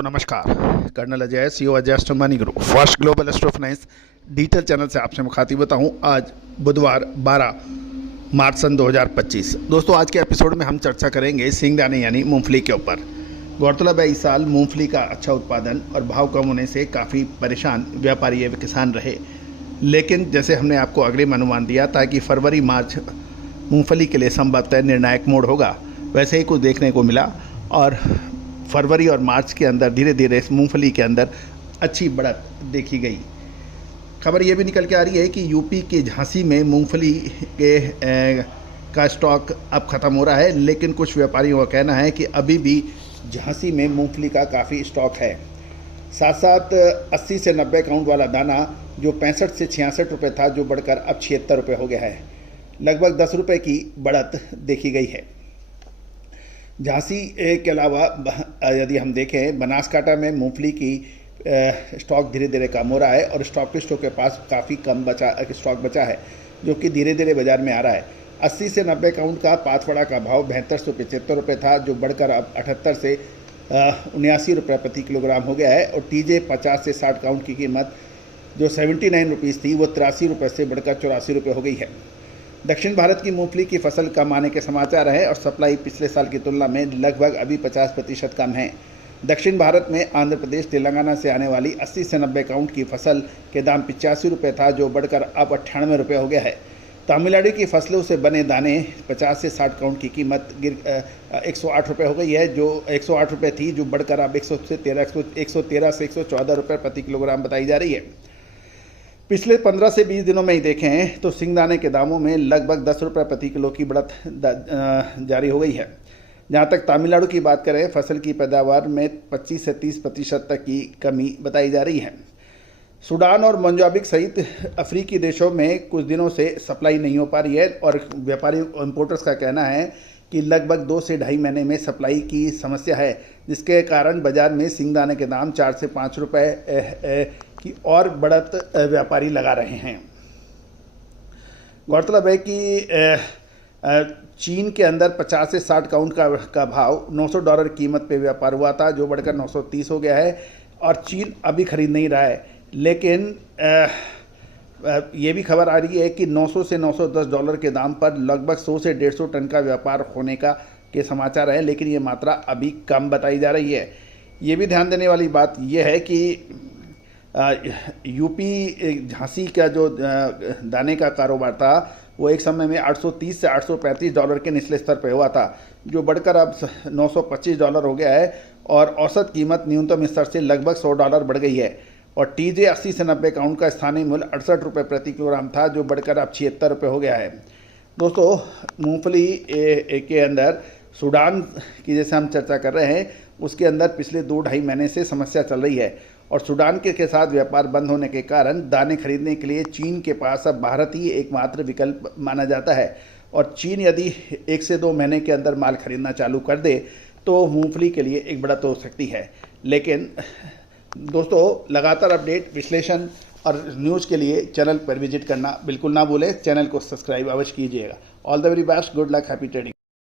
दोस्तों नमस्कार। Colonel Ajay, CEO Ajay astro money group first global astro finance digital channel से आपसे मुखातिब होता हूं। आज बुधवार 12 मार्च सन 2025। दोस्तों आज के एपिसोड में हम चर्चा करेंगे सिंगदाने यानी मूंगफली के ऊपर। गौरतलब है इस साल मूंगफली का अच्छा उत्पादन और भाव कम होने से काफ़ी परेशान व्यापारी एवं किसान रहे, लेकिन जैसे हमने आपको अग्रिम अनुमान दिया था कि फरवरी मार्च मूंगफली के लिए संभवतः निर्णायक मोड़ होगा, वैसे ही कुछ देखने को मिला और फरवरी और मार्च के अंदर धीरे धीरे इस मूंगफली के अंदर अच्छी बढ़त देखी गई। खबर ये भी निकल के आ रही है कि यूपी के झांसी में मूंगफली का स्टॉक अब ख़त्म हो रहा है, लेकिन कुछ व्यापारियों का कहना है कि अभी भी झांसी में मूंगफली का काफ़ी स्टॉक है। साथ साथ 80 से 90 काउंट वाला दाना जो 65 से 66 रुपये था, जो बढ़कर अब 76 रुपये हो गया है। लगभग 10 रुपये की बढ़त देखी गई है। झांसी के अलावा यदि हम देखें, बनासकांठा में मूंगफली की स्टॉक धीरे धीरे कम हो रहा है और स्टॉकिस्टों के पास काफ़ी कम स्टॉक बचा है, जो कि धीरे धीरे बाजार में आ रहा है। 80 से 90 काउंट का पाथवड़ा का भाव 7275 रुपये था, जो बढ़कर अब 78 से 79 रुपये प्रति किलोग्राम हो गया है। और टीजे 50 से 60 काउंट की कीमत जो 79 रुपीज़ थी, वो 83 रुपये से बढ़कर 84 रुपये हो गई है। दक्षिण भारत की मूंगफली की फसल कम आने के समाचार हैं और सप्लाई पिछले साल की तुलना में लगभग अभी 50% कम है। दक्षिण भारत में आंध्र प्रदेश, तेलंगाना से आने वाली 80 से 90 काउंट की फसल के दाम 85 रुपये था, जो बढ़कर अब 98 रुपये हो गया है। तमिलनाडु की फसलों से बने दाने 50 से 60 काउंट की कीमत 108 रुपये हो गई है, जो 108 रुपये थी, जो बढ़कर अब 113 से 114 रुपये प्रति किलोग्राम बताई जा रही है। पिछले 15 से 20 दिनों में ही देखें तो सिंगदाने के दामों में लगभग 10 रुपये प्रति किलो की बढ़त जारी हो गई है। जहां तक तमिलनाडु की बात करें, फसल की पैदावार में 25 से 30% तक की कमी बताई जा रही है। सूडान और मोजाम्बिक सहित अफ्रीकी देशों में कुछ दिनों से सप्लाई नहीं हो पा रही है और व्यापारी इंपोर्टर्स का कहना है कि लगभग 2 से ढाई महीने में सप्लाई की समस्या है, जिसके कारण बाजार में सिंगदाने के दाम 4 से 5 रुपये की और बढ़त व्यापारी लगा रहे हैं। गौरतलब है कि चीन के अंदर 50 से 60 काउंट का भाव $900 कीमत पे व्यापार हुआ था, जो बढ़कर 930 हो गया है और चीन अभी खरीद नहीं रहा है। लेकिन ये भी खबर आ रही है कि 900 से $910 के दाम पर लगभग 100 से 150 टन का व्यापार होने के समाचार है, लेकिन ये मात्रा अभी कम बताई जा रही है। ये भी ध्यान देने वाली बात यह है कि यूपी झांसी का जो दाने का कारोबार था, वो एक समय में 830 से $835 के निचले स्तर पर हुआ था, जो बढ़कर अब $925 हो गया है और औसत कीमत न्यूनतम स्तर से लगभग $100 बढ़ गई है। और टीजे 80 से 90 काउंट का स्थानीय मूल्य 68 रुपये प्रति किलोग्राम था, जो बढ़कर अब 76 रुपये हो गया है। दोस्तों, मूंगफली के अंदर सूडान की जैसे हम चर्चा कर रहे हैं, उसके अंदर पिछले 2-2.5 महीने से समस्या चल रही है और सूडान के साथ व्यापार बंद होने के कारण दाने खरीदने के लिए चीन के पास अब भारत ही एकमात्र विकल्प माना जाता है। और चीन यदि 1 से 2 महीने के अंदर माल खरीदना चालू कर दे तो मूंगफली के लिए एक बढ़त हो सकती है। लेकिन दोस्तों, लगातार अपडेट, विश्लेषण और न्यूज़ के लिए चैनल पर विजिट करना बिल्कुल ना भूलें। चैनल को सब्सक्राइब अवश्य कीजिएगा। All the very best, good luck, happy trading.